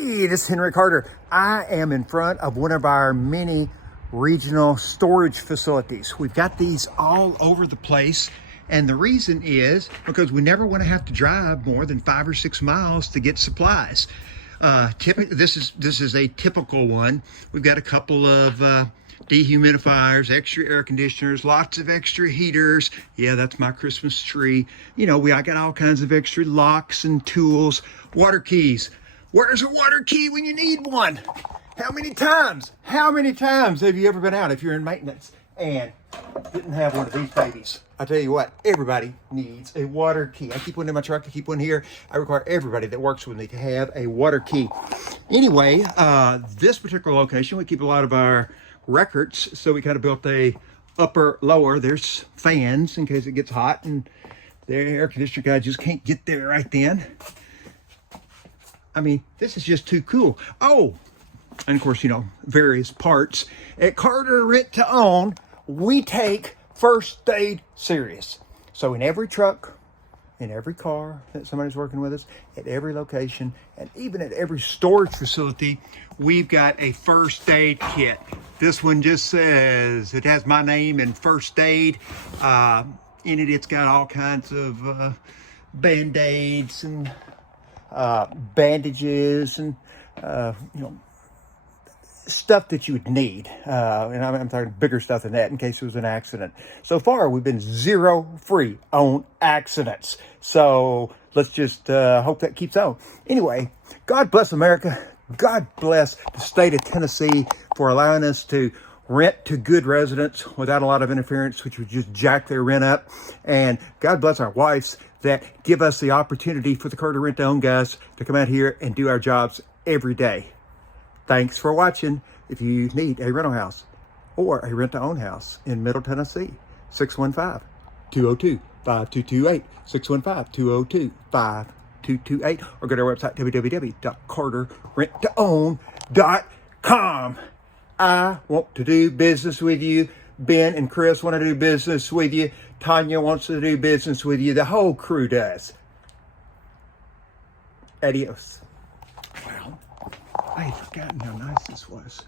Hey, this is Henry Carter. I am in front of one of our many regional storage facilities. We've got these all over the place. And the reason is because we never want to have to drive more than 5 or 6 miles to get supplies. This is a typical one. We've got a couple of dehumidifiers, extra air conditioners, lots of extra heaters. Yeah, that's my Christmas tree. You know, I got all kinds of extra locks and tools, water keys. Where's a water key when you need one? How many times have you ever been out if you're in maintenance and didn't have one of these babies? I tell you what, everybody needs a water key. I keep one in my truck, I keep one here. I require everybody that works with me to have a water key. Anyway, this particular location, we keep a lot of our records, so we kind of built a upper lower. There's fans in case it gets hot and the air conditioner guy just can't get there right then. I mean, this is just too cool. Oh, and of course, you know, various parts. At Carter Rent to Own, we take first aid serious. So in every truck, in every car that somebody's working with us, at every location, and even at every storage facility, we've got a first aid kit. This one just says, it has my name and first aid. In it, it's got all kinds of Band-Aids and bandages and you know, stuff that you would need, and I'm talking bigger stuff than that in case it was an accident. So far we've been zero free on accidents, so let's just hope that keeps on. Anyway, God bless America. God bless the state of Tennessee for allowing us to rent to good residents without a lot of interference, which would just jack their rent up. And God bless our wives that give us the opportunity for the Carter Rent to Own guys to come out here and do our jobs every day. Thanks for watching. If you need a rental house or a rent to own house in Middle Tennessee, 615-202-5228, 615-202-5228, or go to our website, www.carterrenttoown.com. I want to do business with you. Ben and Chris want to do business with you. Tanya wants to do business with you. The whole crew does. Adios. Wow. I had forgotten how nice this was.